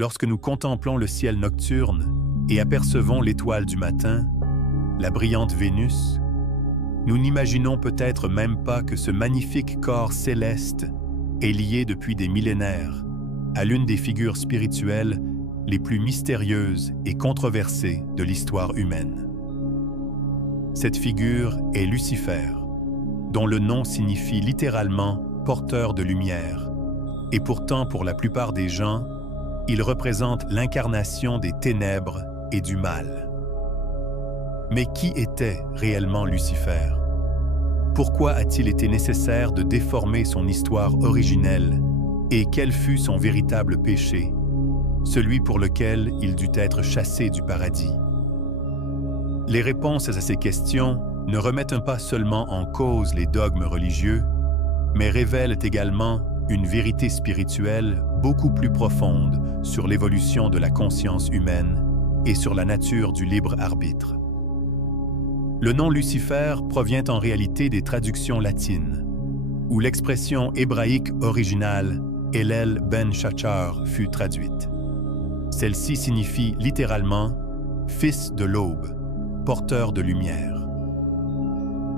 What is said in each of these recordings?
Lorsque nous contemplons le ciel nocturne et apercevons l'étoile du matin, la brillante Vénus, nous n'imaginons peut-être même pas que ce magnifique corps céleste est lié depuis des millénaires à l'une des figures spirituelles les plus mystérieuses et controversées de l'histoire humaine. Cette figure est Lucifer, dont le nom signifie littéralement « porteur de lumière », et pourtant pour la plupart des gens, il représente l'incarnation des ténèbres et du mal. Mais qui était réellement Lucifer? Pourquoi a-t-il été nécessaire de déformer son histoire originelle et quel fut son véritable péché, celui pour lequel il dut être chassé du paradis? Les réponses à ces questions ne remettent pas seulement en cause les dogmes religieux, mais révèlent également une vérité spirituelle beaucoup plus profonde sur l'évolution de la conscience humaine et sur la nature du libre arbitre. Le nom Lucifer provient en réalité des traductions latines, où l'expression hébraïque originale Elel ben Shachar fut traduite. Celle-ci signifie littéralement « fils de l'aube », porteur de lumière.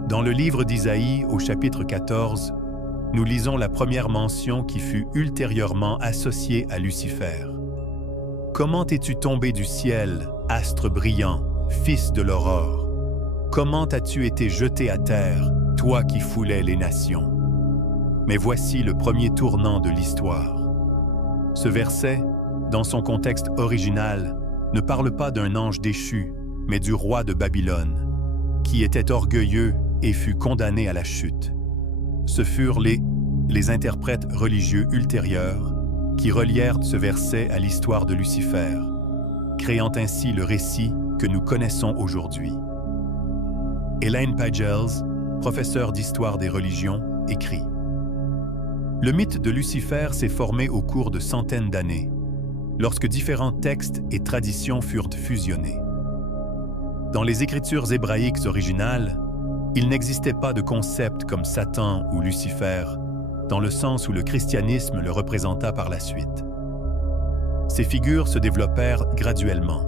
Dans le livre d'Isaïe, au chapitre 14, nous lisons la première mention qui fut ultérieurement associée à Lucifer. « Comment es-tu tombé du ciel, astre brillant, fils de l'aurore? Comment as-tu été jeté à terre, toi qui foulais les nations? » Mais voici le premier tournant de l'histoire. Ce verset, dans son contexte original, ne parle pas d'un ange déchu, mais du roi de Babylone, qui était orgueilleux et fut condamné à la chute. Ce furent les interprètes religieux ultérieurs qui relièrent ce verset à l'histoire de Lucifer, créant ainsi le récit que nous connaissons aujourd'hui. Elaine Pagels, professeure d'histoire des religions, écrit « Le mythe de Lucifer s'est formé au cours de centaines d'années, lorsque différents textes et traditions furent fusionnés. Dans les écritures hébraïques originales, il n'existait pas de concept comme Satan ou Lucifer, dans le sens où le christianisme le représenta par la suite. Ces figures se développèrent graduellement,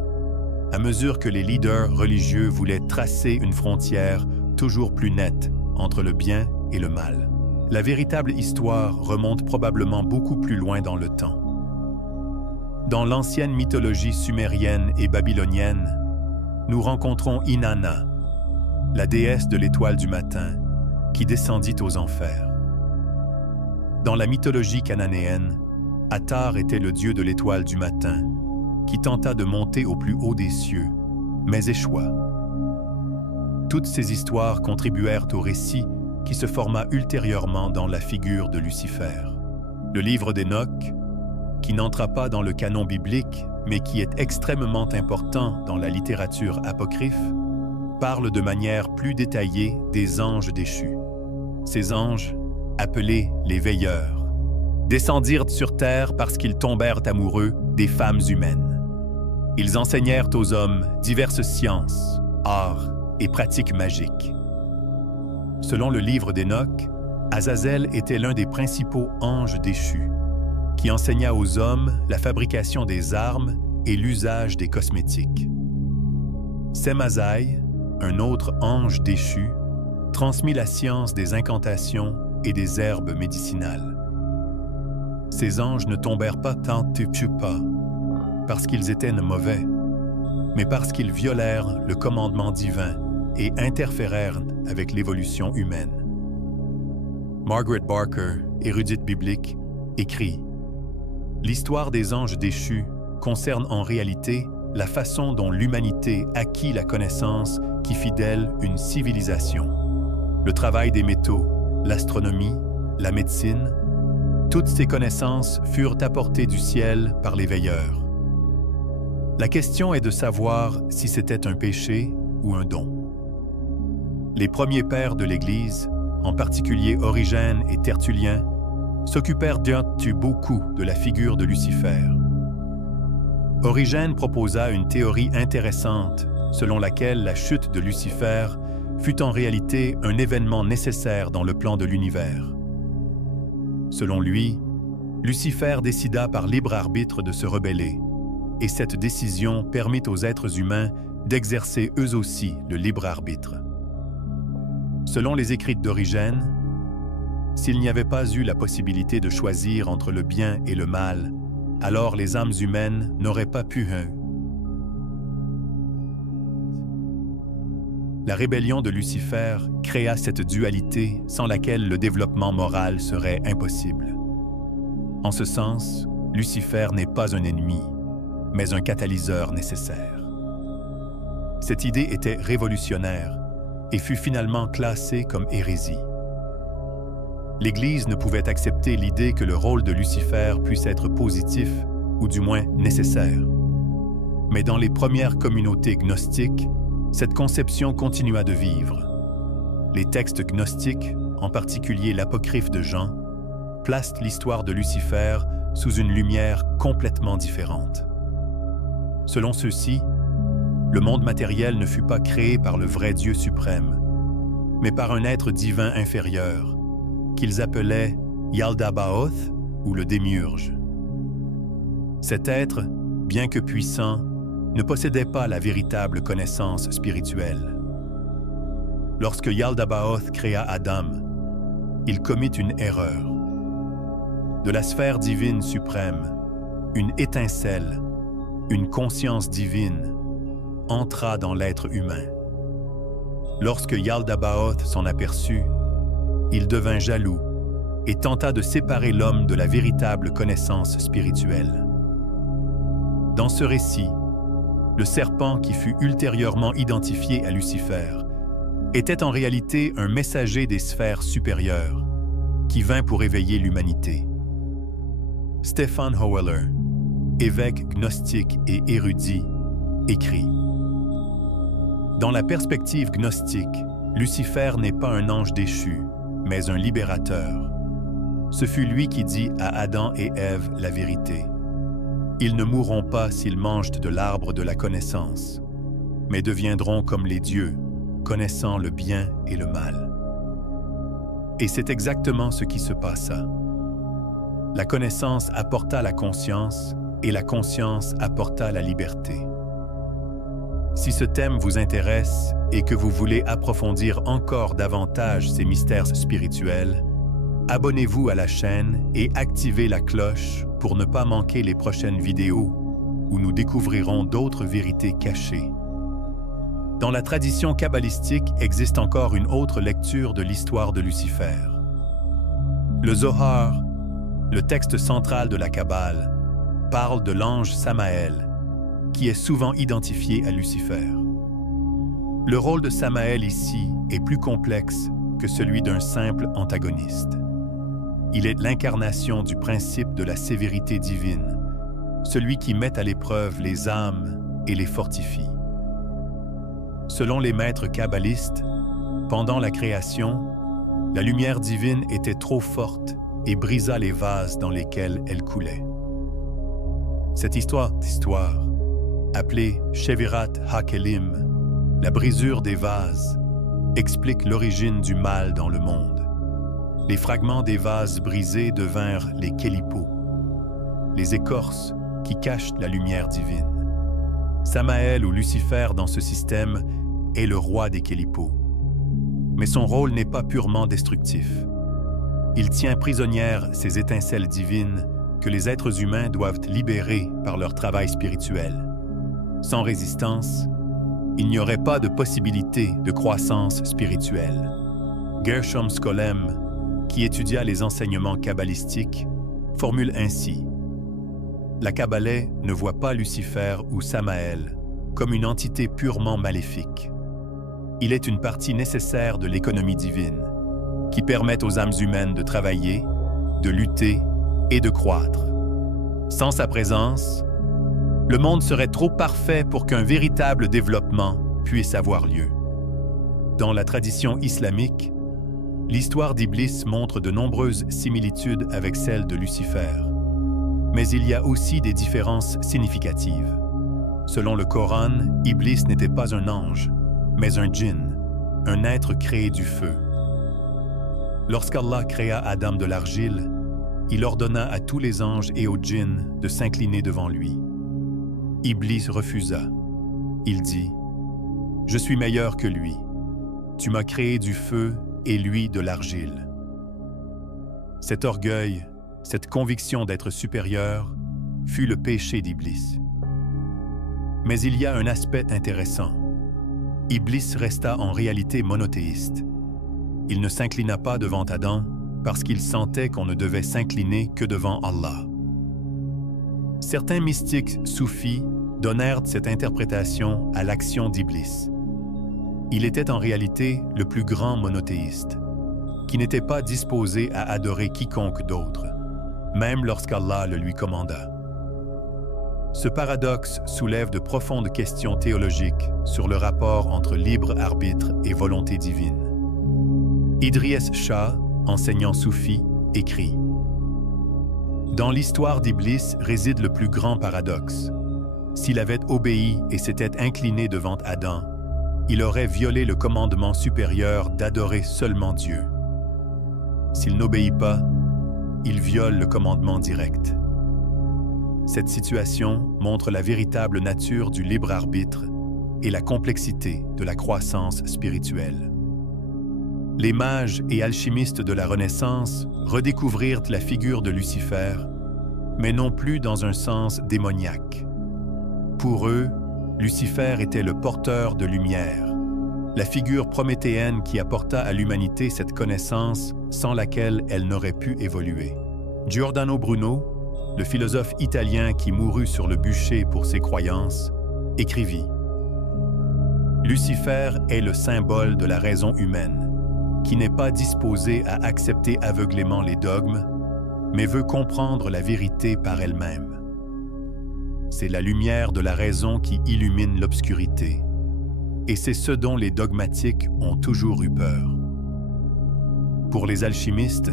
à mesure que les leaders religieux voulaient tracer une frontière toujours plus nette entre le bien et le mal. La véritable histoire remonte probablement beaucoup plus loin dans le temps. Dans l'ancienne mythologie sumérienne et babylonienne, nous rencontrons Inanna, la déesse de l'étoile du matin, qui descendit aux enfers. Dans la mythologie cananéenne, Atar était le dieu de l'étoile du matin, qui tenta de monter au plus haut des cieux, mais échoua. Toutes ces histoires contribuèrent au récit qui se forma ultérieurement dans la figure de Lucifer. Le livre d'Enoch, qui n'entra pas dans le canon biblique, mais qui est extrêmement important dans la littérature apocryphe, parle de manière plus détaillée des anges déchus. Ces anges, appelés les veilleurs, descendirent sur terre parce qu'ils tombèrent amoureux des femmes humaines. Ils enseignèrent aux hommes diverses sciences, arts et pratiques magiques. Selon le livre d'Enoch, Azazel était l'un des principaux anges déchus, qui enseigna aux hommes la fabrication des armes et l'usage des cosmétiques. Semazai, un autre ange déchu, transmit la science des incantations et des herbes médicinales. Ces anges ne tombèrent pas tant pas parce qu'ils étaient mauvais, mais parce qu'ils violèrent le commandement divin et interférèrent avec l'évolution humaine. Margaret Barker, érudite biblique, écrit « L'histoire des anges déchus concerne en réalité la façon dont l'humanité acquit la connaissance qui fit d'elle une civilisation. Le travail des métaux, l'astronomie, la médecine, toutes ces connaissances furent apportées du ciel par les veilleurs. La question est de savoir si c'était un péché ou un don. Les premiers pères de l'Église, en particulier Origène et Tertullien, s'occupèrent beaucoup de la figure de Lucifer. Origène proposa une théorie intéressante selon laquelle la chute de Lucifer fut en réalité un événement nécessaire dans le plan de l'univers. Selon lui, Lucifer décida par libre arbitre de se rebeller, et cette décision permit aux êtres humains d'exercer eux aussi le libre arbitre. Selon les écrits d'Origène, s'il n'y avait pas eu la possibilité de choisir entre le bien et le mal, alors les âmes humaines n'auraient pas pu. La rébellion de Lucifer créa cette dualité sans laquelle le développement moral serait impossible. En ce sens, Lucifer n'est pas un ennemi, mais un catalyseur nécessaire. Cette idée était révolutionnaire et fut finalement classée comme hérésie. L'Église ne pouvait accepter l'idée que le rôle de Lucifer puisse être positif, ou du moins nécessaire. Mais dans les premières communautés gnostiques, cette conception continua de vivre. Les textes gnostiques, en particulier l'apocryphe de Jean, placent l'histoire de Lucifer sous une lumière complètement différente. Selon ceux-ci, le monde matériel ne fut pas créé par le vrai Dieu suprême, mais par un être divin inférieur, qu'ils appelaient Yaldabaoth ou le Démiurge. Cet être, bien que puissant, ne possédait pas la véritable connaissance spirituelle. Lorsque Yaldabaoth créa Adam, il commit une erreur. De la sphère divine suprême, une étincelle, une conscience divine, entra dans l'être humain. Lorsque Yaldabaoth s'en aperçut, il devint jaloux et tenta de séparer l'homme de la véritable connaissance spirituelle. Dans ce récit, le serpent qui fut ultérieurement identifié à Lucifer était en réalité un messager des sphères supérieures qui vint pour éveiller l'humanité. Stephen Hoeller, évêque gnostique et érudit, écrit « Dans la perspective gnostique, Lucifer n'est pas un ange déchu, mais un libérateur. Ce fut lui qui dit à Adam et Ève la vérité. Ils ne mourront pas s'ils mangent de l'arbre de la connaissance, mais deviendront comme les dieux, connaissant le bien et le mal. » Et c'est exactement ce qui se passa. La connaissance apporta la conscience, et la conscience apporta la liberté. Si ce thème vous intéresse et que vous voulez approfondir encore davantage ces mystères spirituels, abonnez-vous à la chaîne et activez la cloche pour ne pas manquer les prochaines vidéos où nous découvrirons d'autres vérités cachées. Dans la tradition kabbalistique existe encore une autre lecture de l'histoire de Lucifer. Le Zohar, le texte central de la Kabbale, parle de l'ange Samaël, qui est souvent identifié à Lucifer. Le rôle de Samaël ici est plus complexe que celui d'un simple antagoniste. Il est l'incarnation du principe de la sévérité divine, celui qui met à l'épreuve les âmes et les fortifie. Selon les maîtres kabbalistes, pendant la création, la lumière divine était trop forte et brisa les vases dans lesquels elle coulait. Cette histoire, appelée Shevirat HaKelim, la brisure des vases, explique l'origine du mal dans le monde. Les fragments des vases brisés devinrent les Kélipos, les écorces qui cachent la lumière divine. Samaël ou Lucifer dans ce système est le roi des Kélipos. Mais son rôle n'est pas purement destructif. Il tient prisonnières ces étincelles divines que les êtres humains doivent libérer par leur travail spirituel. Sans résistance, il n'y aurait pas de possibilité de croissance spirituelle. Gershom Scholem, qui étudia les enseignements kabbalistiques, formule ainsi: la Kabbale ne voit pas Lucifer ou Samaël comme une entité purement maléfique. Il est une partie nécessaire de l'économie divine, qui permet aux âmes humaines de travailler, de lutter et de croître. Sans sa présence, le monde serait trop parfait pour qu'un véritable développement puisse avoir lieu. Dans la tradition islamique, l'histoire d'Iblis montre de nombreuses similitudes avec celle de Lucifer. Mais il y a aussi des différences significatives. Selon le Coran, Iblis n'était pas un ange, mais un djinn, un être créé du feu. Lorsqu'Allah créa Adam de l'argile, il ordonna à tous les anges et aux djinns de s'incliner devant lui. Iblis refusa. Il dit « Je suis meilleur que lui. Tu m'as créé du feu et lui de l'argile. » Cet orgueil, cette conviction d'être supérieur, fut le péché d'Iblis. Mais il y a un aspect intéressant. Iblis resta en réalité monothéiste. Il ne s'inclina pas devant Adam parce qu'il sentait qu'on ne devait s'incliner que devant Allah. Certains mystiques soufis donnèrent cette interprétation à l'action d'Iblis. Il était en réalité le plus grand monothéiste, qui n'était pas disposé à adorer quiconque d'autre, même lorsqu'Allah le lui commanda. Ce paradoxe soulève de profondes questions théologiques sur le rapport entre libre arbitre et volonté divine. Idries Shah, enseignant soufi, écrit « Dans l'histoire d'Iblis réside le plus grand paradoxe. S'il avait obéi et s'était incliné devant Adam, il aurait violé le commandement supérieur d'adorer seulement Dieu. S'il n'obéit pas, il viole le commandement direct. Cette situation montre la véritable nature du libre arbitre et la complexité de la croissance spirituelle. Les mages et alchimistes de la Renaissance redécouvrirent la figure de Lucifer, mais non plus dans un sens démoniaque. Pour eux, Lucifer était le porteur de lumière, la figure prométhéenne qui apporta à l'humanité cette connaissance sans laquelle elle n'aurait pu évoluer. Giordano Bruno, le philosophe italien qui mourut sur le bûcher pour ses croyances, écrivit « Lucifer est le symbole de la raison humaine, qui n'est pas disposée à accepter aveuglément les dogmes, mais veut comprendre la vérité par elle-même. C'est la lumière de la raison qui illumine l'obscurité, et c'est ce dont les dogmatiques ont toujours eu peur. Pour les alchimistes,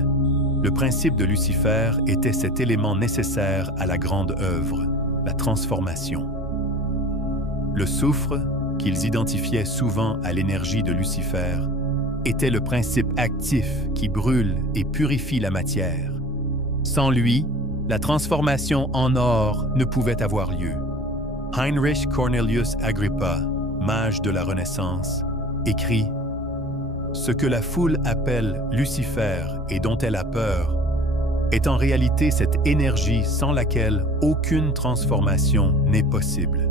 le principe de Lucifer était cet élément nécessaire à la grande œuvre, la transformation. Le soufre, qu'ils identifiaient souvent à l'énergie de Lucifer, était le principe actif qui brûle et purifie la matière. Sans lui, la transformation en or ne pouvait avoir lieu. Heinrich Cornelius Agrippa, mage de la Renaissance, écrit « Ce que la foule appelle Lucifer et dont elle a peur est en réalité cette énergie sans laquelle aucune transformation n'est possible.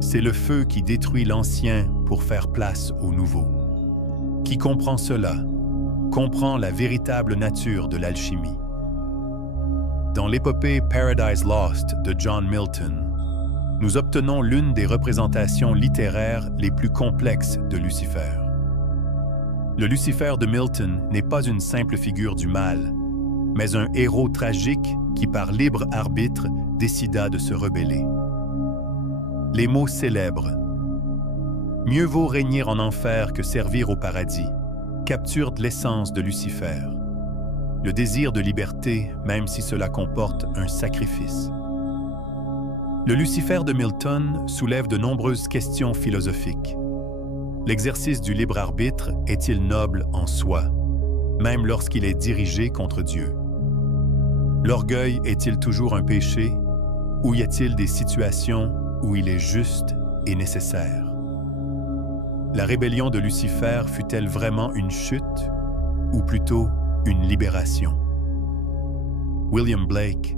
C'est le feu qui détruit l'ancien pour faire place au nouveau. Qui comprend cela, comprend la véritable nature de l'alchimie. » Dans l'épopée Paradise Lost de John Milton, nous obtenons l'une des représentations littéraires les plus complexes de Lucifer. Le Lucifer de Milton n'est pas une simple figure du mal, mais un héros tragique qui, par libre arbitre, décida de se rebeller. Les mots célèbres « Mieux vaut régner en enfer que servir au paradis » capturent l'essence de Lucifer. Le désir de liberté, même si cela comporte un sacrifice. Le Lucifer de Milton soulève de nombreuses questions philosophiques. L'exercice du libre arbitre est-il noble en soi, même lorsqu'il est dirigé contre Dieu? L'orgueil est-il toujours un péché, ou y a-t-il des situations où il est juste et nécessaire? La rébellion de Lucifer fut-elle vraiment une chute, ou plutôt une libération? William Blake,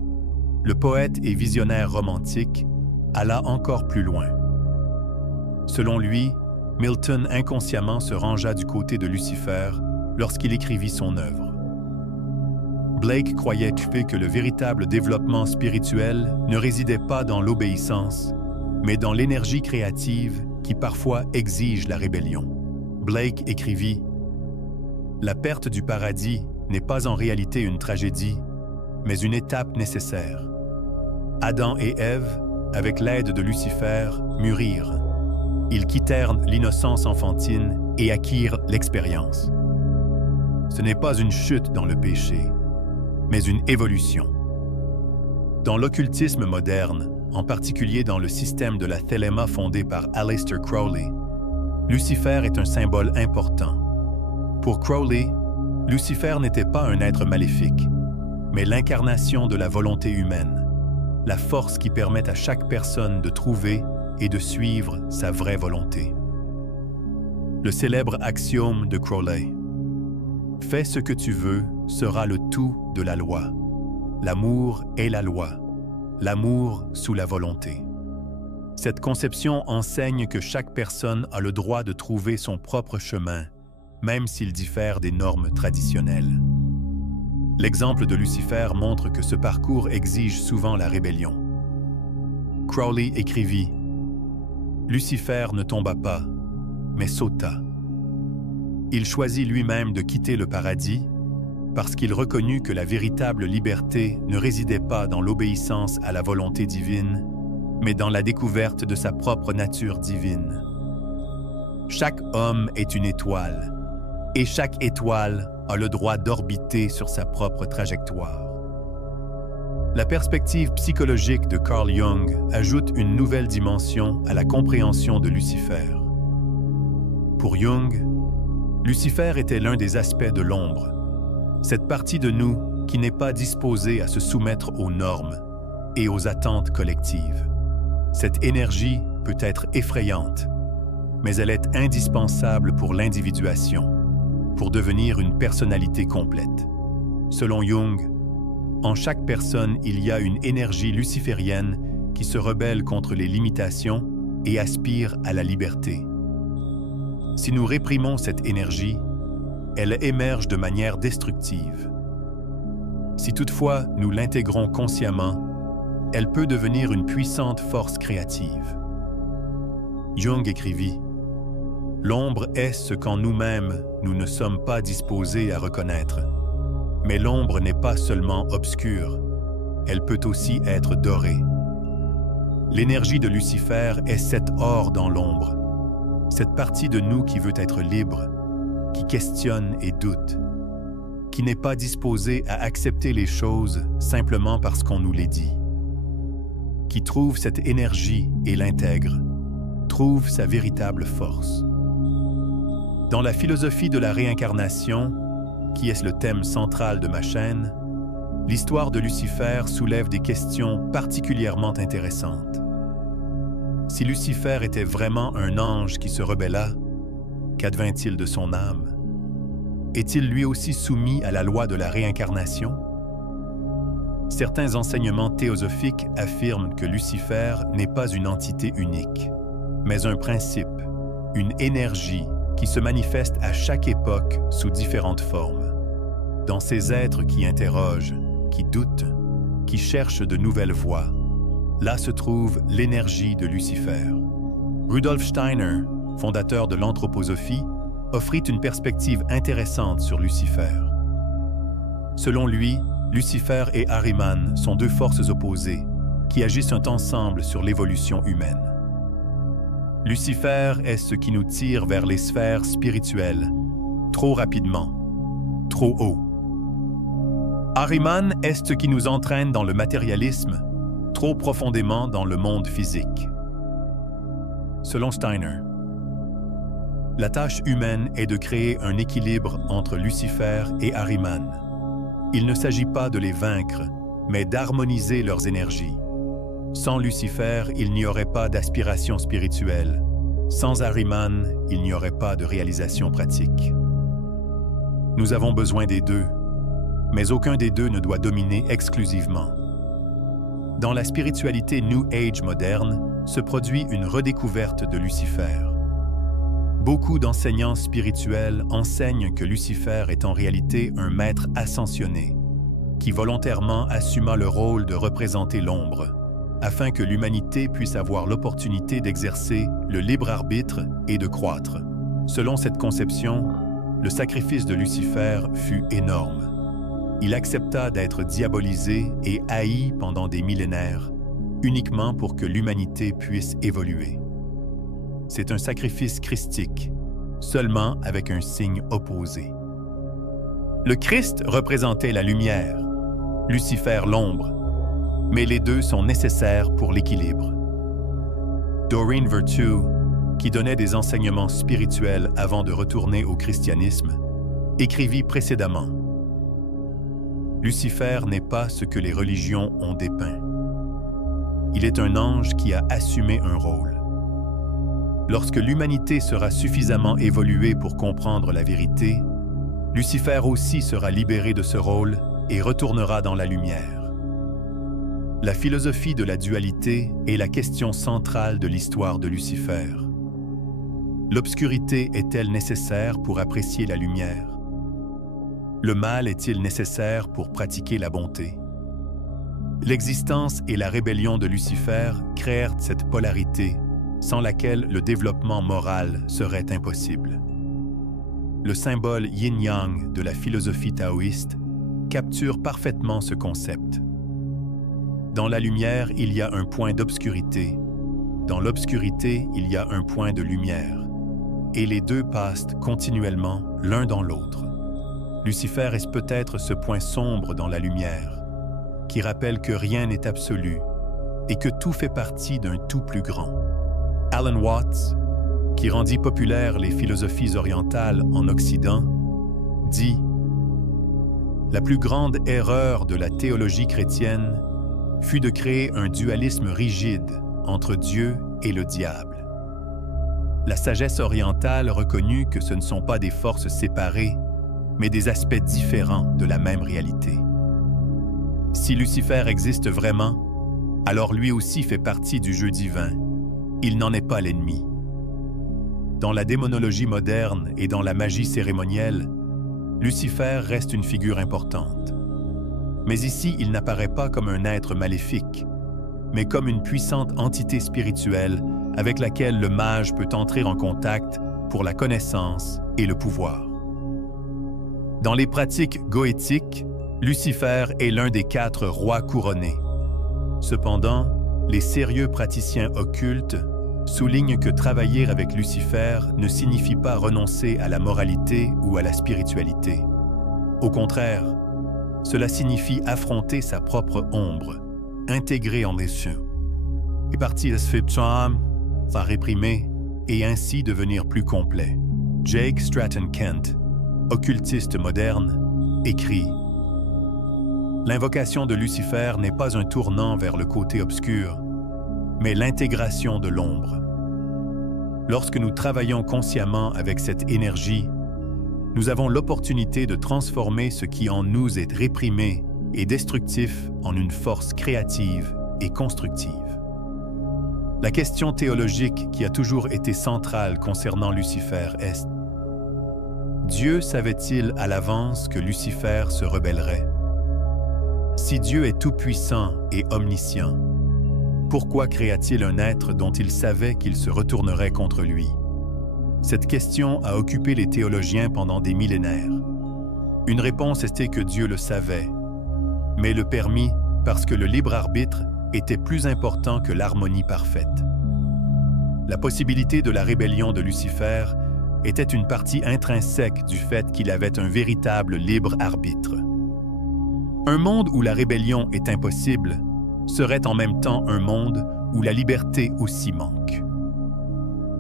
le poète et visionnaire romantique, alla encore plus loin. Selon lui, Milton inconsciemment se rangea du côté de Lucifer lorsqu'il écrivit son œuvre. Blake croyait que le véritable développement spirituel ne résidait pas dans l'obéissance, mais dans l'énergie créative qui parfois exige la rébellion. Blake écrivit « La perte du paradis n'est pas en réalité une tragédie, mais une étape nécessaire. Adam et Ève, avec l'aide de Lucifer, mûrirent. Ils quittèrent l'innocence enfantine et acquirent l'expérience. Ce n'est pas une chute dans le péché, mais une évolution. Dans l'occultisme moderne, en particulier dans le système de la Thelema fondé par Aleister Crowley, Lucifer est un symbole important. Pour Crowley, Lucifer n'était pas un être maléfique, mais l'incarnation de la volonté humaine, la force qui permet à chaque personne de trouver et de suivre sa vraie volonté. Le célèbre axiome de Crowley « Fais ce que tu veux sera le tout de la loi. L'amour est la loi, l'amour sous la volonté. » Cette conception enseigne que chaque personne a le droit de trouver son propre chemin, même s'il diffère des normes traditionnelles. L'exemple de Lucifer montre que ce parcours exige souvent la rébellion. Crowley écrivit « Lucifer ne tomba pas, mais sauta. Il choisit lui-même de quitter le paradis parce qu'il reconnut que la véritable liberté ne résidait pas dans l'obéissance à la volonté divine, mais dans la découverte de sa propre nature divine. Chaque homme est une étoile, et chaque étoile a le droit d'orbiter sur sa propre trajectoire. » La perspective psychologique de Carl Jung ajoute une nouvelle dimension à la compréhension de Lucifer. Pour Jung, Lucifer était l'un des aspects de l'ombre, cette partie de nous qui n'est pas disposée à se soumettre aux normes et aux attentes collectives. Cette énergie peut être effrayante, mais elle est indispensable pour l'individuation, pour devenir une personnalité complète. Selon Jung, en chaque personne, il y a une énergie luciférienne qui se rebelle contre les limitations et aspire à la liberté. Si nous réprimons cette énergie, elle émerge de manière destructive. Si toutefois nous l'intégrons consciemment, elle peut devenir une puissante force créative. Jung écrivit « L'ombre est ce qu'en nous-mêmes nous ne sommes pas disposés à reconnaître. Mais l'ombre n'est pas seulement obscure, elle peut aussi être dorée. L'énergie de Lucifer est cet or dans l'ombre, cette partie de nous qui veut être libre, qui questionne et doute, qui n'est pas disposée à accepter les choses simplement parce qu'on nous les dit, qui trouve cette énergie et l'intègre, trouve sa véritable force. Dans la philosophie de la réincarnation, qui est le thème central de ma chaîne, l'histoire de Lucifer soulève des questions particulièrement intéressantes. Si Lucifer était vraiment un ange qui se rebella, qu'advint-il de son âme? Est-il lui aussi soumis à la loi de la réincarnation? Certains enseignements théosophiques affirment que Lucifer n'est pas une entité unique, mais un principe, une énergie qui se manifeste à chaque époque sous différentes formes. Dans ces êtres qui interrogent, qui doutent, qui cherchent de nouvelles voies, là se trouve l'énergie de Lucifer. Rudolf Steiner, fondateur de l'anthroposophie, offrit une perspective intéressante sur Lucifer. Selon lui, Lucifer et Ahriman sont deux forces opposées qui agissent ensemble sur l'évolution humaine. Lucifer est ce qui nous tire vers les sphères spirituelles, trop rapidement, trop haut. Ahriman est ce qui nous entraîne dans le matérialisme, trop profondément dans le monde physique. Selon Steiner, la tâche humaine est de créer un équilibre entre Lucifer et Ahriman. Il ne s'agit pas de les vaincre, mais d'harmoniser leurs énergies. Sans Lucifer, il n'y aurait pas d'aspiration spirituelle. Sans Ahriman, il n'y aurait pas de réalisation pratique. Nous avons besoin des deux, mais aucun des deux ne doit dominer exclusivement. Dans la spiritualité New Age moderne, se produit une redécouverte de Lucifer. Beaucoup d'enseignants spirituels enseignent que Lucifer est en réalité un maître ascensionné, qui volontairement assuma le rôle de représenter l'ombre, afin que l'humanité puisse avoir l'opportunité d'exercer le libre arbitre et de croître. Selon cette conception, le sacrifice de Lucifer fut énorme. Il accepta d'être diabolisé et haï pendant des millénaires, uniquement pour que l'humanité puisse évoluer. C'est un sacrifice christique, seulement avec un signe opposé. Le Christ représentait la lumière, Lucifer l'ombre, mais les deux sont nécessaires pour l'équilibre. Doreen Virtue, qui donnait des enseignements spirituels avant de retourner au christianisme, écrivit précédemment « Lucifer n'est pas ce que les religions ont dépeint. Il est un ange qui a assumé un rôle. Lorsque l'humanité sera suffisamment évoluée pour comprendre la vérité, Lucifer aussi sera libéré de ce rôle et retournera dans la lumière. La philosophie de la dualité est la question centrale de l'histoire de Lucifer. L'obscurité est-elle nécessaire pour apprécier la lumière? Le mal est-il nécessaire pour pratiquer la bonté? L'existence et la rébellion de Lucifer créèrent cette polarité, sans laquelle le développement moral serait impossible. Le symbole yin-yang de la philosophie taoïste capture parfaitement ce concept. Dans la lumière, il y a un point d'obscurité. Dans l'obscurité, il y a un point de lumière. Et les deux passent continuellement l'un dans l'autre. Lucifer est peut-être ce point sombre dans la lumière, qui rappelle que rien n'est absolu et que tout fait partie d'un tout plus grand. Alan Watts, qui rendit populaires les philosophies orientales en Occident, dit « La plus grande erreur de la théologie chrétienne fut de créer un dualisme rigide entre Dieu et le diable. La sagesse orientale reconnut que ce ne sont pas des forces séparées, mais des aspects différents de la même réalité. Si Lucifer existe vraiment, alors lui aussi fait partie du jeu divin. Il n'en est pas l'ennemi. Dans la démonologie moderne et dans la magie cérémonielle, Lucifer reste une figure importante. Mais ici, il n'apparaît pas comme un être maléfique, mais comme une puissante entité spirituelle avec laquelle le mage peut entrer en contact pour la connaissance et le pouvoir. Dans les pratiques goétiques, Lucifer est l'un des 4 rois couronnés. Cependant, les sérieux praticiens occultes soulignent que travailler avec Lucifer ne signifie pas renoncer à la moralité ou à la spiritualité. Au contraire, cela signifie affronter sa propre ombre, intégrée en essieu, et partir de ce charme, s'en réprimer et ainsi devenir plus complet. Jake Stratton Kent, occultiste moderne, écrit « L'invocation de Lucifer n'est pas un tournant vers le côté obscur, mais l'intégration de l'ombre. Lorsque nous travaillons consciemment avec cette énergie, nous avons l'opportunité de transformer ce qui en nous est réprimé et destructif en une force créative et constructive. » La question théologique qui a toujours été centrale concernant Lucifer est: Dieu savait-il à l'avance que Lucifer se rebellerait? Si Dieu est tout-puissant et omniscient, pourquoi créa-t-il un être dont il savait qu'il se retournerait contre lui? Cette question a occupé les théologiens pendant des millénaires. Une réponse était que Dieu le savait, mais le permit parce que le libre arbitre était plus important que l'harmonie parfaite. La possibilité de la rébellion de Lucifer était une partie intrinsèque du fait qu'il avait un véritable libre arbitre. Un monde où la rébellion est impossible serait en même temps un monde où la liberté aussi manque.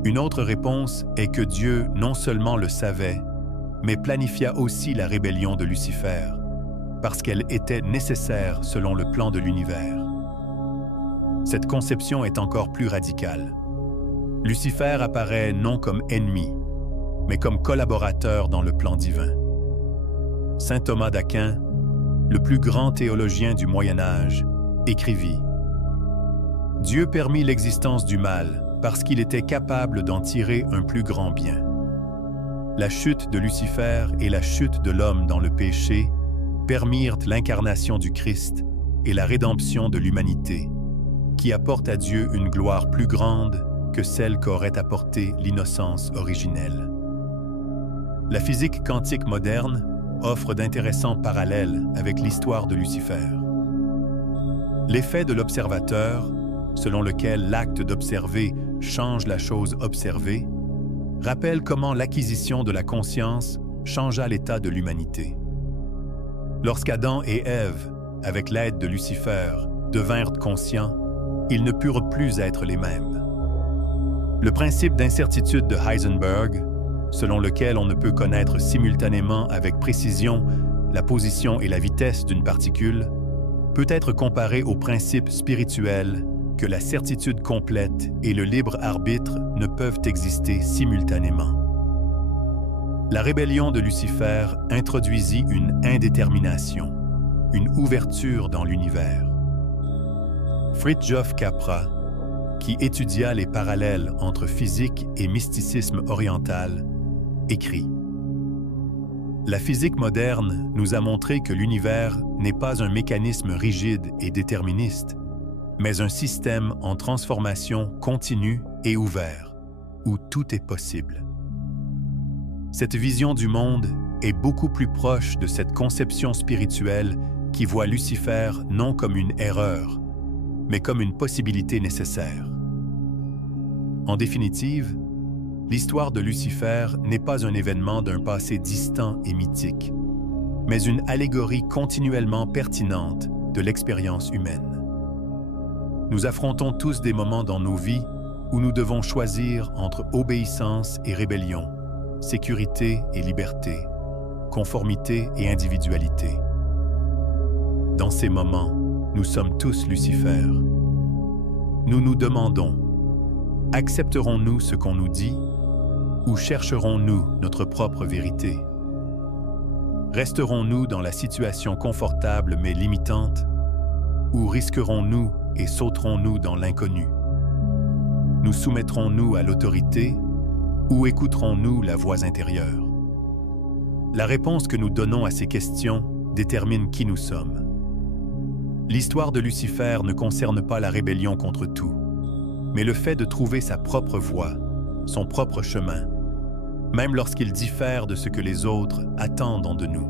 Une autre réponse est que Dieu non seulement le savait, mais planifia aussi la rébellion de Lucifer, parce qu'elle était nécessaire selon le plan de l'univers. Cette conception est encore plus radicale. Lucifer apparaît non comme ennemi, mais comme collaborateur dans le plan divin. Saint Thomas d'Aquin, le plus grand théologien du Moyen Âge, écrivit « Dieu permit l'existence du mal parce qu'il était capable d'en tirer un plus grand bien. La chute de Lucifer et la chute de l'homme dans le péché permirent l'incarnation du Christ et la rédemption de l'humanité, qui apporte à Dieu une gloire plus grande que celle qu'aurait apportée l'innocence originelle. » La physique quantique moderne offre d'intéressants parallèles avec l'histoire de Lucifer. L'effet de l'observateur, selon lequel l'acte d'observer change la chose observée, rappelle comment l'acquisition de la conscience changea l'état de l'humanité. Lorsqu'Adam et Ève, avec l'aide de Lucifer, devinrent conscients, ils ne purent plus être les mêmes. Le principe d'incertitude de Heisenberg, selon lequel on ne peut connaître simultanément avec précision la position et la vitesse d'une particule, peut être comparé au principe spirituel que la certitude complète et le libre arbitre ne peuvent exister simultanément. La rébellion de Lucifer introduisit une indétermination, une ouverture dans l'univers. Fritjof Capra, qui étudia les parallèles entre physique et mysticisme oriental, écrit « La physique moderne nous a montré que l'univers n'est pas un mécanisme rigide et déterministe, mais un système en transformation continue et ouvert, où tout est possible. Cette vision du monde est beaucoup plus proche de cette conception spirituelle qui voit Lucifer non comme une erreur, mais comme une possibilité nécessaire. En définitive, l'histoire de Lucifer n'est pas un événement d'un passé distant et mythique, mais une allégorie continuellement pertinente de l'expérience humaine. Nous affrontons tous des moments dans nos vies où nous devons choisir entre obéissance et rébellion, sécurité et liberté, conformité et individualité. Dans ces moments, nous sommes tous Lucifer. Nous nous demandons, accepterons-nous ce qu'on nous dit ou chercherons-nous notre propre vérité? Resterons-nous dans la situation confortable mais limitante ou risquerons-nous et sauterons-nous dans l'inconnu? Nous soumettrons-nous à l'autorité ou écouterons-nous la voix intérieure? La réponse que nous donnons à ces questions détermine qui nous sommes. L'histoire de Lucifer ne concerne pas la rébellion contre tout, mais le fait de trouver sa propre voie, son propre chemin, même lorsqu'il diffère de ce que les autres attendent de nous.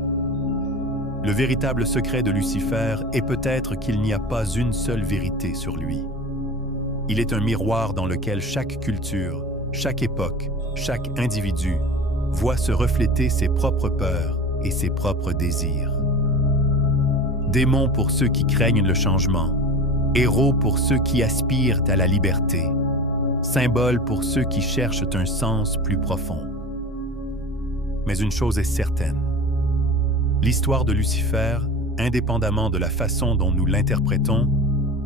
Le véritable secret de Lucifer est peut-être qu'il n'y a pas une seule vérité sur lui. Il est un miroir dans lequel chaque culture, chaque époque, chaque individu voit se refléter ses propres peurs et ses propres désirs. Démon pour ceux qui craignent le changement, héros pour ceux qui aspirent à la liberté, symbole pour ceux qui cherchent un sens plus profond. Mais une chose est certaine, l'histoire de Lucifer, indépendamment de la façon dont nous l'interprétons,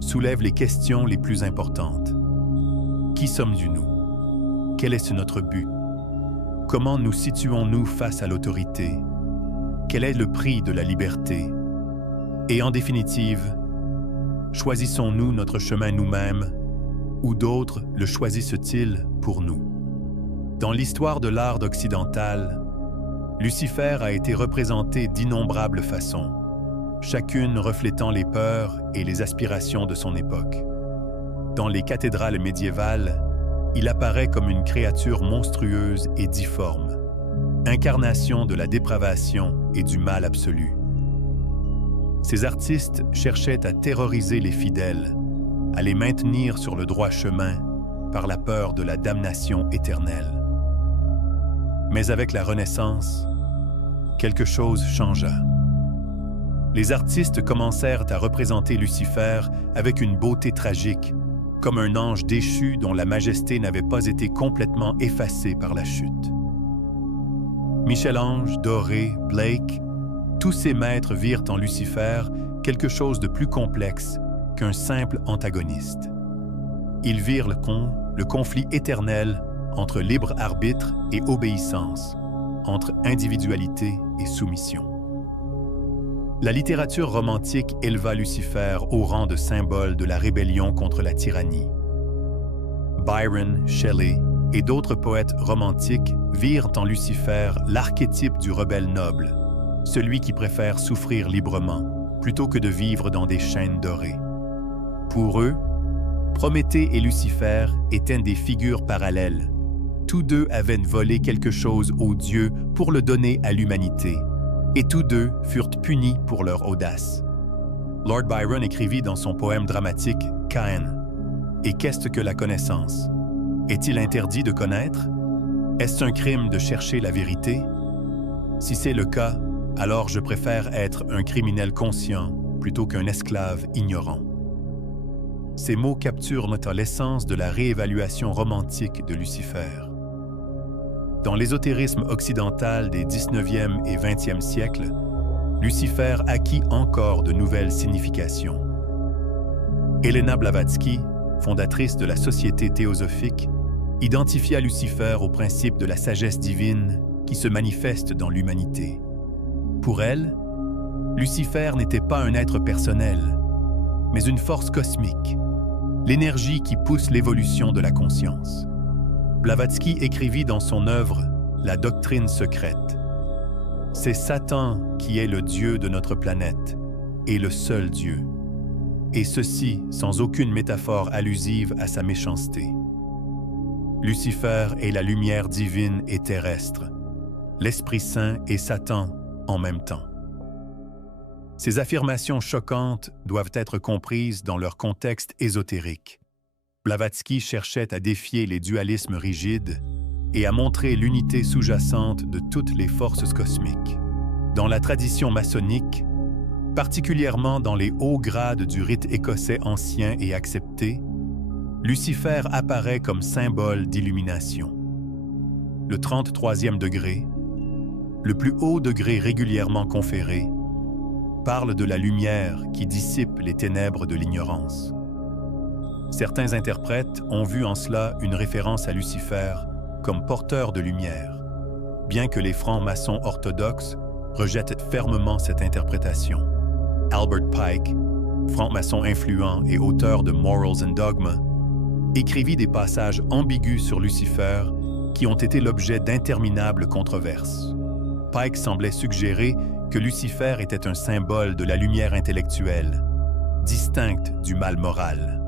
soulève les questions les plus importantes. Qui sommes-nous? Quel est notre but? Comment nous situons-nous face à l'autorité? Quel est le prix de la liberté? Et en définitive, choisissons-nous notre chemin nous-mêmes ou d'autres le choisissent-ils pour nous? Dans l'histoire de l'art occidental, Lucifer a été représenté d'innombrables façons, chacune reflétant les peurs et les aspirations de son époque. Dans les cathédrales médiévales, il apparaît comme une créature monstrueuse et difforme, incarnation de la dépravation et du mal absolu. Ces artistes cherchaient à terroriser les fidèles, à les maintenir sur le droit chemin par la peur de la damnation éternelle. Mais avec la Renaissance, quelque chose changea. Les artistes commencèrent à représenter Lucifer avec une beauté tragique, comme un ange déchu dont la majesté n'avait pas été complètement effacée par la chute. Michel-Ange, Doré, Blake, tous ces maîtres virent en Lucifer quelque chose de plus complexe qu'un simple antagoniste. Ils virent le conflit éternel entre libre arbitre et obéissance, entre individualité et soumission. La littérature romantique éleva Lucifer au rang de symbole de la rébellion contre la tyrannie. Byron, Shelley et d'autres poètes romantiques virent en Lucifer l'archétype du rebelle noble, celui qui préfère souffrir librement plutôt que de vivre dans des chaînes dorées. Pour eux, Prométhée et Lucifer étaient des figures parallèles. Tous deux avaient volé quelque chose aux dieux pour le donner à l'humanité, et tous deux furent punis pour leur audace. Lord Byron écrivit dans son poème dramatique « Cain » « Et qu'est-ce que la connaissance? Est-il interdit de connaître? Est-ce un crime de chercher la vérité? Si c'est le cas, alors je préfère être un criminel conscient plutôt qu'un esclave ignorant. » Ces mots capturent l'essence de la réévaluation romantique de Lucifer. Dans l'ésotérisme occidental des 19e et 20e siècles, Lucifer acquit encore de nouvelles significations. Helena Blavatsky, fondatrice de la Société théosophique, identifia Lucifer au principe de la sagesse divine qui se manifeste dans l'humanité. Pour elle, Lucifer n'était pas un être personnel, mais une force cosmique, l'énergie qui pousse l'évolution de la conscience. Blavatsky écrivit dans son œuvre « La doctrine secrète ». C'est Satan qui est le Dieu de notre planète et le seul Dieu. Et ceci sans aucune métaphore allusive à sa méchanceté. Lucifer est la lumière divine et terrestre, l'Esprit Saint et Satan en même temps. Ces affirmations choquantes doivent être comprises dans leur contexte ésotérique. Blavatsky cherchait à défier les dualismes rigides et à montrer l'unité sous-jacente de toutes les forces cosmiques. Dans la tradition maçonnique, particulièrement dans les hauts grades du rite écossais ancien et accepté, Lucifer apparaît comme symbole d'illumination. Le 33e degré, le plus haut degré régulièrement conféré, parle de la lumière qui dissipe les ténèbres de l'ignorance. Certains interprètes ont vu en cela une référence à Lucifer comme porteur de lumière, bien que les francs-maçons orthodoxes rejettent fermement cette interprétation. Albert Pike, franc-maçon influent et auteur de Morals and Dogma, écrivit des passages ambigus sur Lucifer qui ont été l'objet d'interminables controverses. Pike semblait suggérer que Lucifer était un symbole de la lumière intellectuelle, distincte du mal moral.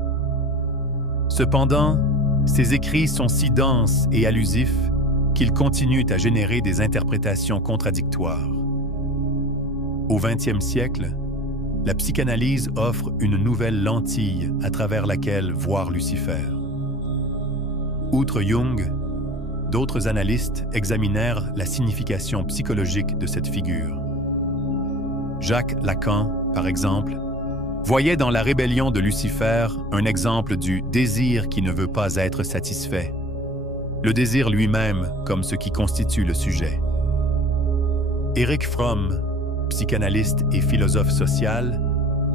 Cependant, ces écrits sont si denses et allusifs qu'ils continuent à générer des interprétations contradictoires. Au XXe siècle, la psychanalyse offre une nouvelle lentille à travers laquelle voir Lucifer. Outre Jung, d'autres analystes examinèrent la signification psychologique de cette figure. Jacques Lacan, par exemple, voyait dans la rébellion de Lucifer un exemple du désir qui ne veut pas être satisfait, le désir lui-même comme ce qui constitue le sujet. Erich Fromm, psychanalyste et philosophe social,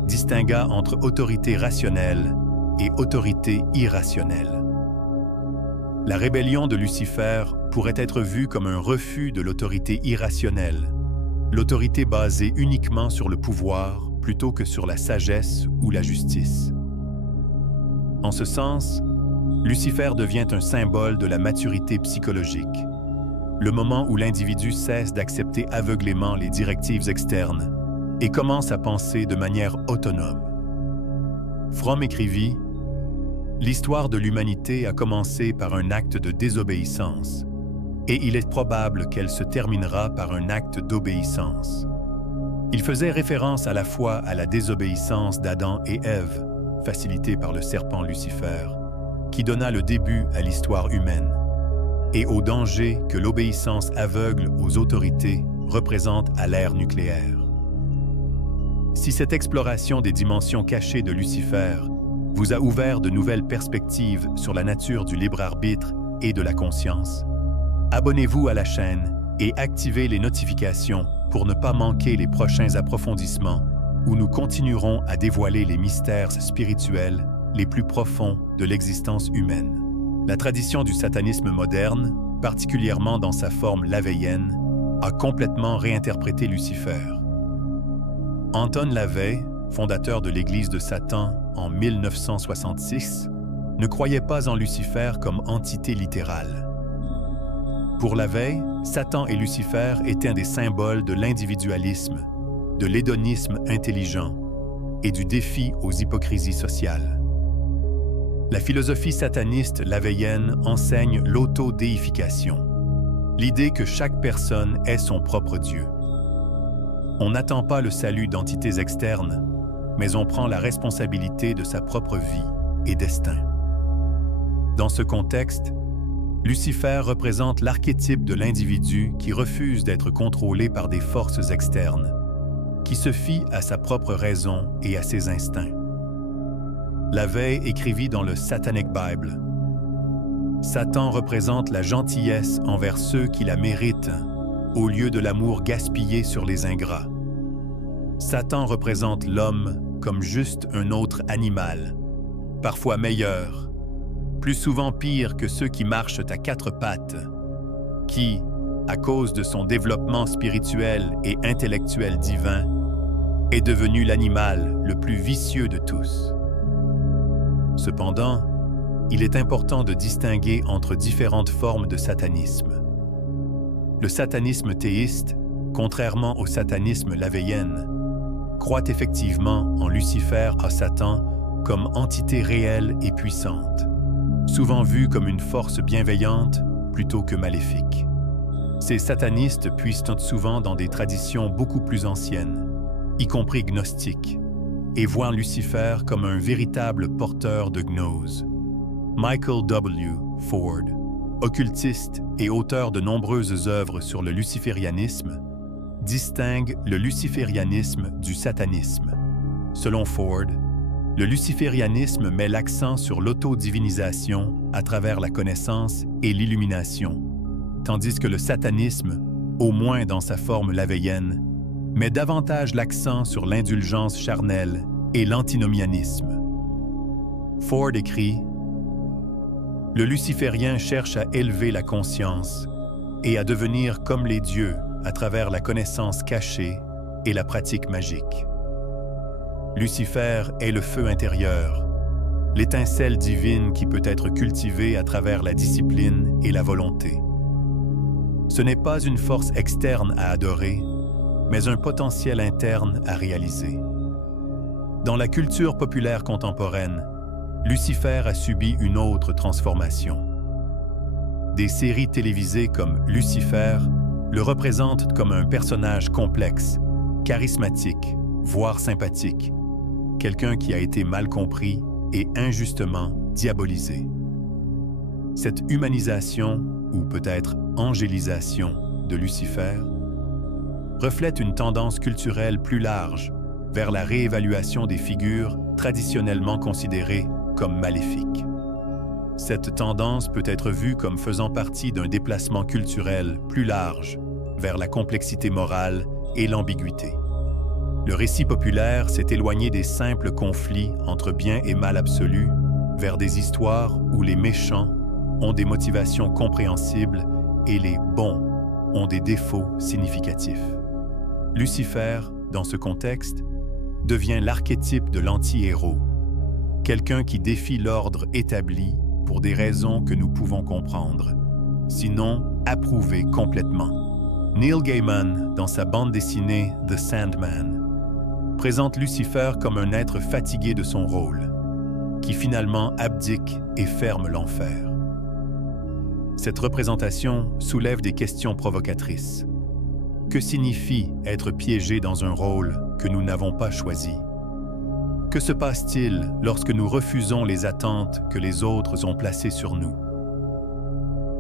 distingua entre autorité rationnelle et autorité irrationnelle. La rébellion de Lucifer pourrait être vue comme un refus de l'autorité irrationnelle, l'autorité basée uniquement sur le pouvoir plutôt que sur la sagesse ou la justice. En ce sens, Lucifer devient un symbole de la maturité psychologique, le moment où l'individu cesse d'accepter aveuglément les directives externes et commence à penser de manière autonome. Fromm écrivit « L'histoire de l'humanité a commencé par un acte de désobéissance, et il est probable qu'elle se terminera par un acte d'obéissance. » Il faisait référence à la fois à la désobéissance d'Adam et Ève, facilitée par le serpent Lucifer, qui donna le début à l'histoire humaine, et au danger que l'obéissance aveugle aux autorités représente à l'ère nucléaire. Si cette exploration des dimensions cachées de Lucifer vous a ouvert de nouvelles perspectives sur la nature du libre arbitre et de la conscience, abonnez-vous à la chaîne et activez les notifications pour ne pas manquer les prochains approfondissements où nous continuerons à dévoiler les mystères spirituels les plus profonds de l'existence humaine. La tradition du satanisme moderne, particulièrement dans sa forme laveienne, a complètement réinterprété Lucifer. Anton LaVey, fondateur de l'Église de Satan en 1966, ne croyait pas en Lucifer comme entité littérale. Pour LaVey, Satan et Lucifer étaient des symboles de l'individualisme, de l'hédonisme intelligent et du défi aux hypocrisies sociales. La philosophie sataniste laveienne enseigne l'autodéification, l'idée que chaque personne est son propre Dieu. On n'attend pas le salut d'entités externes, mais on prend la responsabilité de sa propre vie et destin. Dans ce contexte, Lucifer représente l'archétype de l'individu qui refuse d'être contrôlé par des forces externes, qui se fie à sa propre raison et à ses instincts. LaVey écrivit dans le Satanic Bible « Satan représente la gentillesse envers ceux qui la méritent, au lieu de l'amour gaspillé sur les ingrats. Satan représente l'homme comme juste un autre animal, parfois meilleur, plus souvent pire que ceux qui marchent à quatre pattes, qui, à cause de son développement spirituel et intellectuel divin, est devenu l'animal le plus vicieux de tous. Cependant, il est important de distinguer entre différentes formes de satanisme. Le satanisme théiste, contrairement au satanisme lavéien, croit effectivement en Lucifer à Satan comme entité réelle et puissante, souvent vue comme une force bienveillante plutôt que maléfique. Ces satanistes puisent souvent dans des traditions beaucoup plus anciennes, y compris gnostiques, et voient Lucifer comme un véritable porteur de gnose. Michael W. Ford, occultiste et auteur de nombreuses œuvres sur le luciférianisme, distingue le luciférianisme du satanisme. Selon Ford, le luciférianisme met l'accent sur l'autodivinisation à travers la connaissance et l'illumination, tandis que le satanisme, au moins dans sa forme lavéienne, met davantage l'accent sur l'indulgence charnelle et l'antinomianisme. Ford écrit « Le luciférien cherche à élever la conscience et à devenir comme les dieux à travers la connaissance cachée et la pratique magique. Lucifer est le feu intérieur, l'étincelle divine qui peut être cultivée à travers la discipline et la volonté. Ce n'est pas une force externe à adorer, mais un potentiel interne à réaliser. Dans la culture populaire contemporaine, Lucifer a subi une autre transformation. Des séries télévisées comme Lucifer le représentent comme un personnage complexe, charismatique, voire sympathique, quelqu'un qui a été mal compris et injustement diabolisé. Cette humanisation, ou peut-être angélisation, de Lucifer reflète une tendance culturelle plus large vers la réévaluation des figures traditionnellement considérées comme maléfiques. Cette tendance peut être vue comme faisant partie d'un déplacement culturel plus large vers la complexité morale et l'ambiguïté. Le récit populaire s'est éloigné des simples conflits entre bien et mal absolu vers des histoires où les méchants ont des motivations compréhensibles et les bons ont des défauts significatifs. Lucifer, dans ce contexte, devient l'archétype de l'anti-héros, quelqu'un qui défie l'ordre établi pour des raisons que nous pouvons comprendre, sinon approuver complètement. Neil Gaiman, dans sa bande dessinée The Sandman, présente Lucifer comme un être fatigué de son rôle, qui finalement abdique et ferme l'enfer. Cette représentation soulève des questions provocatrices. Que signifie être piégé dans un rôle que nous n'avons pas choisi? Que se passe-t-il lorsque nous refusons les attentes que les autres ont placées sur nous?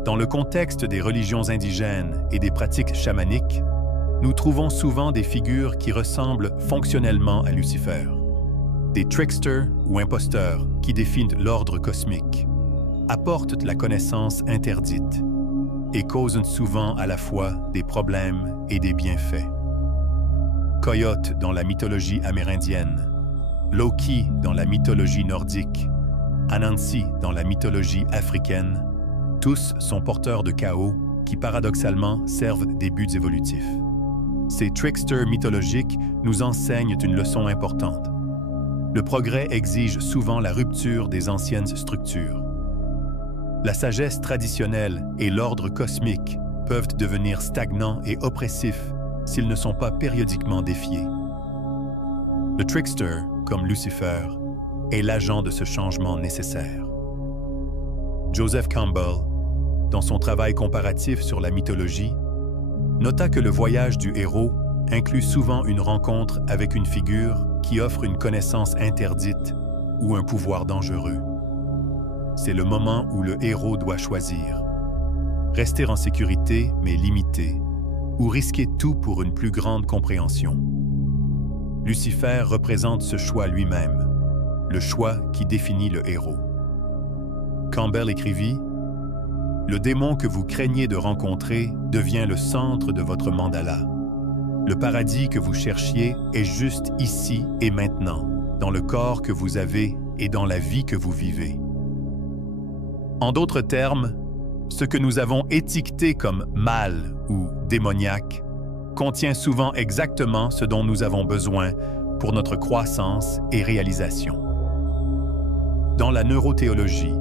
Dans le contexte des religions indigènes et des pratiques chamaniques, nous trouvons souvent des figures qui ressemblent fonctionnellement à Lucifer. Des tricksters ou imposteurs qui défient l'ordre cosmique, apportent la connaissance interdite et causent souvent à la fois des problèmes et des bienfaits. Coyote dans la mythologie amérindienne, Loki dans la mythologie nordique, Anansi dans la mythologie africaine, tous sont porteurs de chaos qui paradoxalement servent des buts évolutifs. Ces tricksters mythologiques nous enseignent une leçon importante. Le progrès exige souvent la rupture des anciennes structures. La sagesse traditionnelle et l'ordre cosmique peuvent devenir stagnants et oppressifs s'ils ne sont pas périodiquement défiés. Le trickster, comme Lucifer, est l'agent de ce changement nécessaire. Joseph Campbell, dans son travail comparatif sur la mythologie, nota que le voyage du héros inclut souvent une rencontre avec une figure qui offre une connaissance interdite ou un pouvoir dangereux. C'est le moment où le héros doit choisir. Rester en sécurité, mais limité, ou risquer tout pour une plus grande compréhension. Lucifer représente ce choix lui-même, le choix qui définit le héros. Campbell écrivit « Le démon que vous craignez de rencontrer devient le centre de votre mandala. Le paradis que vous cherchiez est juste ici et maintenant, dans le corps que vous avez et dans la vie que vous vivez. En d'autres termes, ce que nous avons étiqueté comme mal ou démoniaque contient souvent exactement ce dont nous avons besoin pour notre croissance et réalisation. Dans la neurothéologie,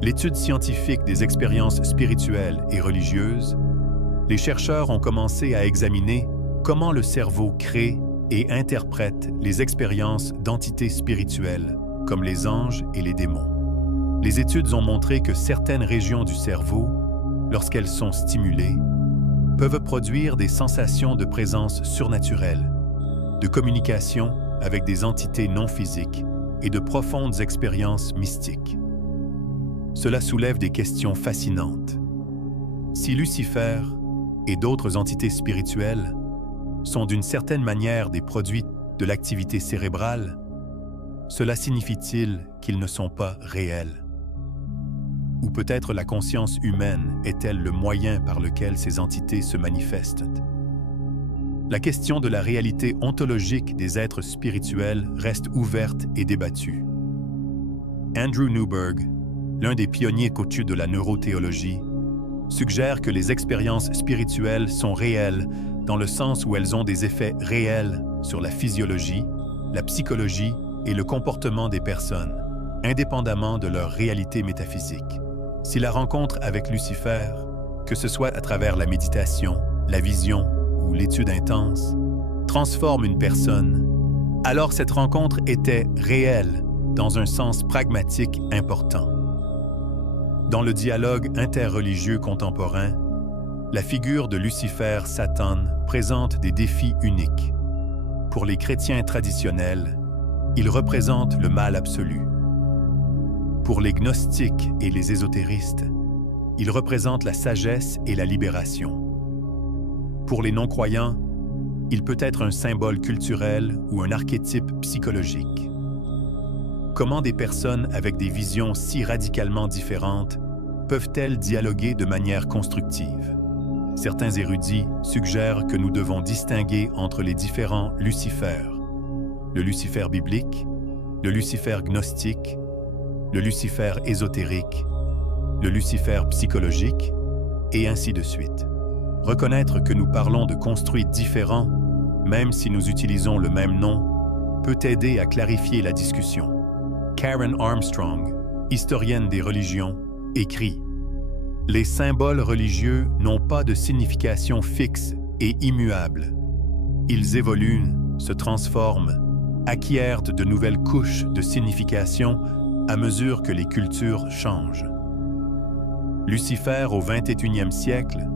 l'étude scientifique des expériences spirituelles et religieuses, les chercheurs ont commencé à examiner comment le cerveau crée et interprète les expériences d'entités spirituelles, comme les anges et les démons. Les études ont montré que certaines régions du cerveau, lorsqu'elles sont stimulées, peuvent produire des sensations de présence surnaturelle, de communication avec des entités non physiques et de profondes expériences mystiques. Cela soulève des questions fascinantes. Si Lucifer et d'autres entités spirituelles sont d'une certaine manière des produits de l'activité cérébrale, cela signifie-t-il qu'ils ne sont pas réels? Ou peut-être la conscience humaine est-elle le moyen par lequel ces entités se manifestent? La question de la réalité ontologique des êtres spirituels reste ouverte et débattue. Andrew Newberg, l'un des pionniers cautus de la neurothéologie, suggère que les expériences spirituelles sont réelles dans le sens où elles ont des effets réels sur la physiologie, la psychologie et le comportement des personnes, indépendamment de leur réalité métaphysique. Si la rencontre avec Lucifer, que ce soit à travers la méditation, la vision ou l'étude intense, transforme une personne, alors cette rencontre était réelle dans un sens pragmatique important. Dans le dialogue interreligieux contemporain, la figure de Lucifer Satan présente des défis uniques. Pour les chrétiens traditionnels, il représente le mal absolu. Pour les gnostiques et les ésotéristes, il représente la sagesse et la libération. Pour les non-croyants, il peut être un symbole culturel ou un archétype psychologique. Comment des personnes avec des visions si radicalement différentes peuvent-elles dialoguer de manière constructive? Certains érudits suggèrent que nous devons distinguer entre les différents Lucifers, le Lucifer biblique, le Lucifer gnostique, le Lucifer ésotérique, le Lucifer psychologique, et ainsi de suite. Reconnaître que nous parlons de construits différents, même si nous utilisons le même nom, peut aider à clarifier la discussion. Karen Armstrong, historienne des religions, écrit « Les symboles religieux n'ont pas de signification fixe et immuable. Ils évoluent, se transforment, acquièrent de nouvelles couches de signification à mesure que les cultures changent. Lucifer au 21e siècle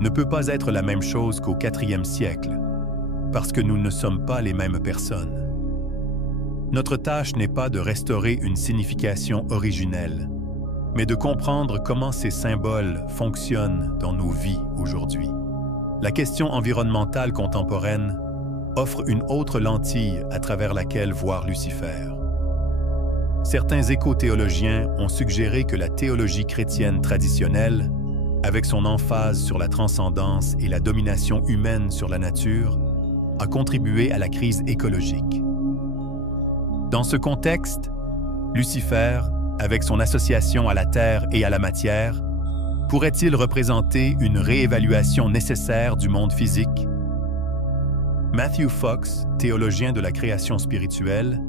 ne peut pas être la même chose qu'au 4e siècle, parce que nous ne sommes pas les mêmes personnes. Notre tâche n'est pas de restaurer une signification originelle, mais de comprendre comment ces symboles fonctionnent dans nos vies aujourd'hui. La question environnementale contemporaine offre une autre lentille à travers laquelle voir Lucifer. Certains éco-théologiens ont suggéré que la théologie chrétienne traditionnelle, avec son emphase sur la transcendance et la domination humaine sur la nature, a contribué à la crise écologique. Dans ce contexte, Lucifer, avec son association à la terre et à la matière, pourrait-il représenter une réévaluation nécessaire du monde physique? Matthew Fox, théologien de la création spirituelle,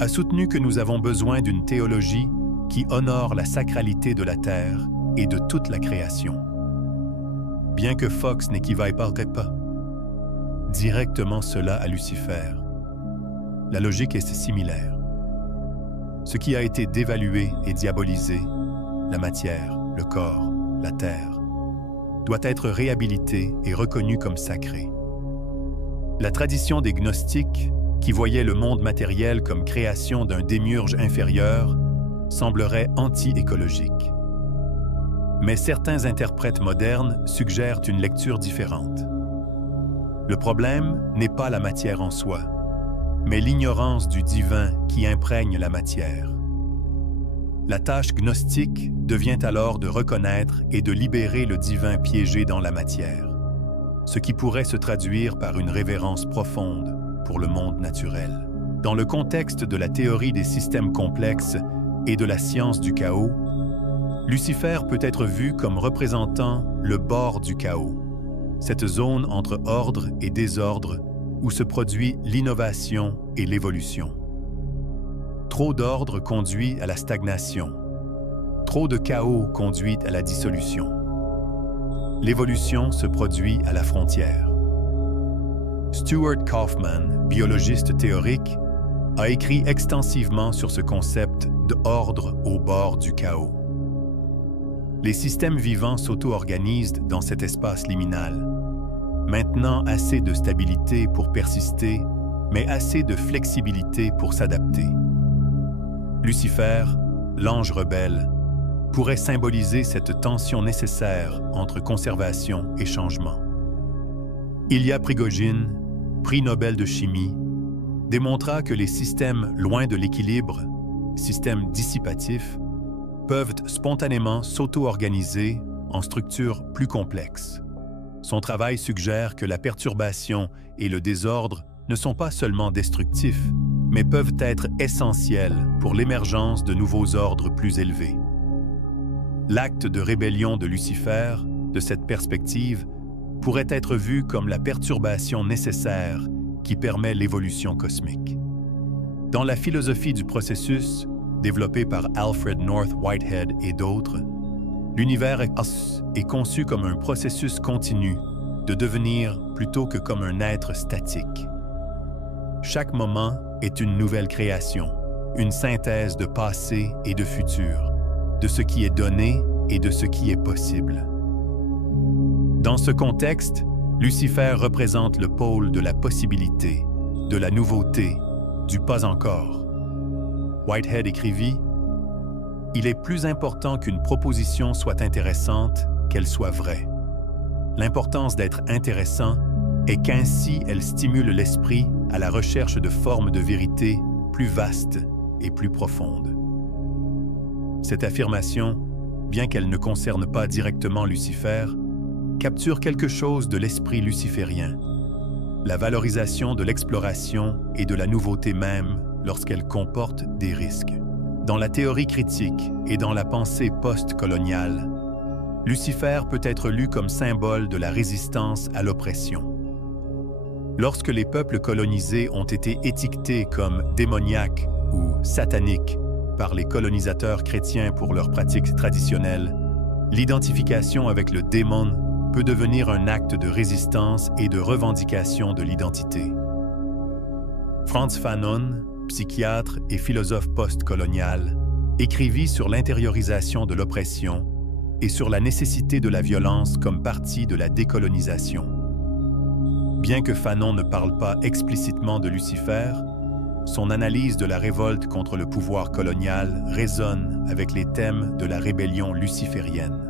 a soutenu que nous avons besoin d'une théologie qui honore la sacralité de la terre et de toute la création. Bien que Fox n'équivaillerait pas directement cela à Lucifer, la logique est similaire. Ce qui a été dévalué et diabolisé, la matière, le corps, la terre, doit être réhabilité et reconnu comme sacré. La tradition des gnostiques, qui voyait le monde matériel comme création d'un démiurge inférieur, semblerait anti-écologique. Mais certains interprètes modernes suggèrent une lecture différente. Le problème n'est pas la matière en soi, mais l'ignorance du divin qui imprègne la matière. La tâche gnostique devient alors de reconnaître et de libérer le divin piégé dans la matière. ce qui pourrait se traduire par une révérence profonde pour le monde naturel. Dans le contexte de la théorie des systèmes complexes et de la science du chaos, Lucifer peut être vu comme représentant le bord du chaos, cette zone entre ordre et désordre où se produit l'innovation et l'évolution. Trop d'ordre conduit à la stagnation. Trop de chaos conduit à la dissolution. L'évolution se produit à la frontière. Stuart Kauffman, biologiste théorique, a écrit extensivement sur ce concept d'ordre au bord du chaos. Les systèmes vivants s'auto-organisent dans cet espace liminal, maintenant assez de stabilité pour persister, mais assez de flexibilité pour s'adapter. Lucifer, l'ange rebelle, pourrait symboliser cette tension nécessaire entre conservation et changement. Ilya Prigogine, prix Nobel de chimie, démontra que les systèmes loin de l'équilibre, systèmes dissipatifs, peuvent spontanément s'auto-organiser en structures plus complexes. Son travail suggère que la perturbation et le désordre ne sont pas seulement destructifs, mais peuvent être essentiels pour l'émergence de nouveaux ordres plus élevés. L'acte de rébellion de Lucifer, de cette perspective, pourrait être vu comme la perturbation nécessaire qui permet l'évolution cosmique. Dans la philosophie du processus, développée par Alfred North Whitehead et d'autres, l'univers est conçu comme un processus continu de devenir plutôt que comme un être statique. Chaque moment est une nouvelle création, une synthèse de passé et de futur, de ce qui est donné et de ce qui est possible. Dans ce contexte, Lucifer représente le pôle de la possibilité, de la nouveauté, du pas encore. Whitehead écrivit « Il est plus important qu'une proposition soit intéressante qu'elle soit vraie. L'importance d'être intéressant est qu'ainsi elle stimule l'esprit à la recherche de formes de vérité plus vastes et plus profondes. » Cette affirmation, bien qu'elle ne concerne pas directement Lucifer, capture quelque chose de l'esprit luciférien, la valorisation de l'exploration et de la nouveauté même lorsqu'elle comporte des risques. Dans la théorie critique et dans la pensée post-coloniale, Lucifer peut être lu comme symbole de la résistance à l'oppression. Lorsque les peuples colonisés ont été étiquetés comme démoniaques ou sataniques par les colonisateurs chrétiens pour leurs pratiques traditionnelles, l'identification avec le démon peut devenir un acte de résistance et de revendication de l'identité. Frantz Fanon, psychiatre et philosophe post-colonial, écrivit sur l'intériorisation de l'oppression et sur la nécessité de la violence comme partie de la décolonisation. Bien que Fanon ne parle pas explicitement de Lucifer, son analyse de la révolte contre le pouvoir colonial résonne avec les thèmes de la rébellion luciférienne.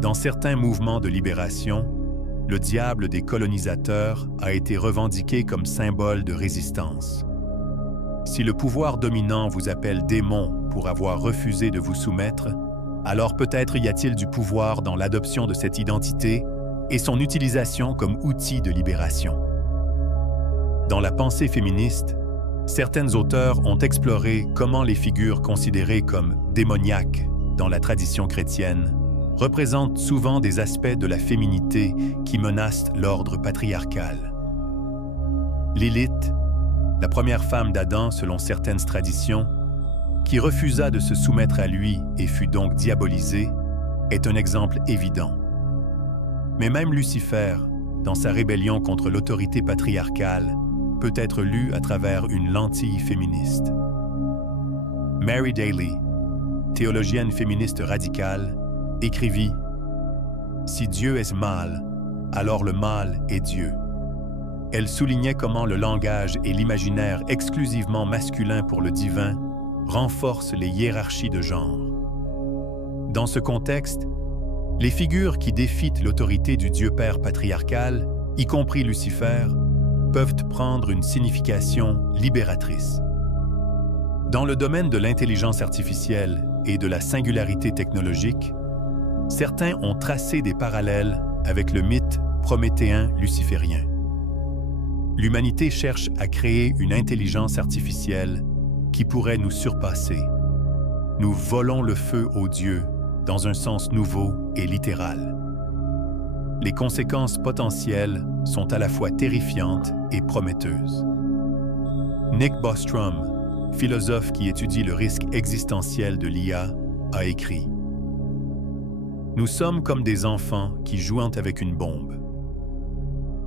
Dans certains mouvements de libération, le diable des colonisateurs a été revendiqué comme symbole de résistance. Si le pouvoir dominant vous appelle démon pour avoir refusé de vous soumettre, alors peut-être y a-t-il du pouvoir dans l'adoption de cette identité et son utilisation comme outil de libération. Dans la pensée féministe, certaines auteurs ont exploré comment les figures considérées comme démoniaques dans la tradition chrétienne représentent souvent des aspects de la féminité qui menacent l'ordre patriarcal. Lilith, la première femme d'Adam selon certaines traditions, qui refusa de se soumettre à lui et fut donc diabolisée, est un exemple évident. Mais même Lucifer, dans sa rébellion contre l'autorité patriarcale, peut être lu à travers une lentille féministe. Mary Daly, théologienne féministe radicale, écrivit « Si Dieu est mal, alors le mal est Dieu ». Elle soulignait comment le langage et l'imaginaire exclusivement masculin pour le divin renforcent les hiérarchies de genre. Dans ce contexte, les figures qui défient l'autorité du Dieu Père patriarcal, y compris Lucifer, peuvent prendre une signification libératrice. Dans le domaine de l'intelligence artificielle et de la singularité technologique, certains ont tracé des parallèles avec le mythe prométhéen luciférien. L'humanité cherche à créer une intelligence artificielle qui pourrait nous surpasser. Nous volons le feu aux dieux dans un sens nouveau et littéral. Les conséquences potentielles sont à la fois terrifiantes et prometteuses. Nick Bostrom, philosophe qui étudie le risque existentiel de l'IA, a écrit « Nous sommes comme des enfants qui jouent avec une bombe.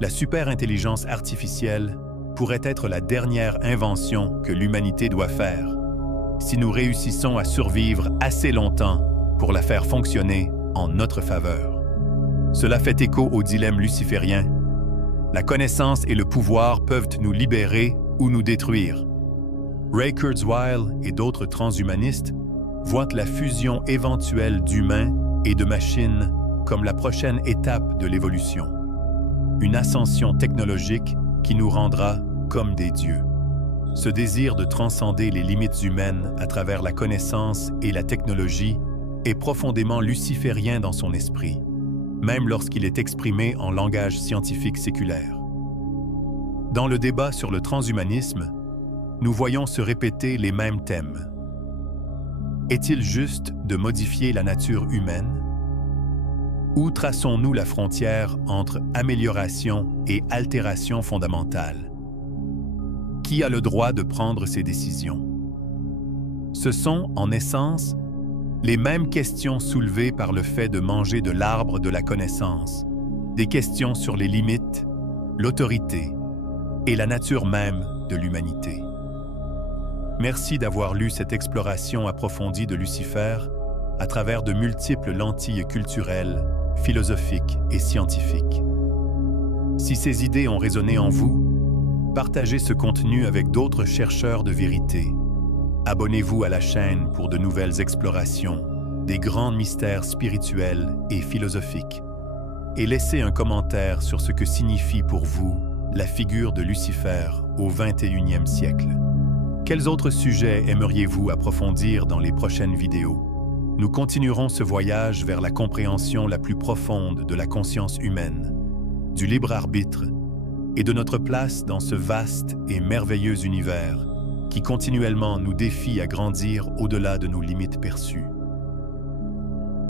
La super-intelligence artificielle pourrait être la dernière invention que l'humanité doit faire si nous réussissons à survivre assez longtemps pour la faire fonctionner en notre faveur. Cela fait écho au dilemme luciférien. La connaissance et le pouvoir peuvent nous libérer ou nous détruire. Ray Kurzweil et d'autres transhumanistes voient la fusion éventuelle d'humains et de machines comme la prochaine étape de l'évolution. Une ascension technologique qui nous rendra comme des dieux. Ce désir de transcender les limites humaines à travers la connaissance et la technologie est profondément luciférien dans son esprit, même lorsqu'il est exprimé en langage scientifique séculaire. Dans le débat sur le transhumanisme, nous voyons se répéter les mêmes thèmes. Est-il juste de modifier la nature humaine? Où traçons-nous la frontière entre amélioration et altération fondamentale? Qui a le droit de prendre ces décisions? Ce sont, en essence, les mêmes questions soulevées par le fait de manger de l'arbre de la connaissance, des questions sur les limites, l'autorité et la nature même de l'humanité. Merci d'avoir lu cette exploration approfondie de Lucifer à travers de multiples lentilles culturelles, philosophiques et scientifiques. Si ces idées ont résonné en vous, partagez ce contenu avec d'autres chercheurs de vérité. Abonnez-vous à la chaîne pour de nouvelles explorations des grands mystères spirituels et philosophiques. Et laissez un commentaire sur ce que signifie pour vous la figure de Lucifer au XXIe siècle. Quels autres sujets aimeriez-vous approfondir dans les prochaines vidéos? Nous continuerons ce voyage vers la compréhension la plus profonde de la conscience humaine, du libre arbitre et de notre place dans ce vaste et merveilleux univers qui continuellement nous défie à grandir au-delà de nos limites perçues.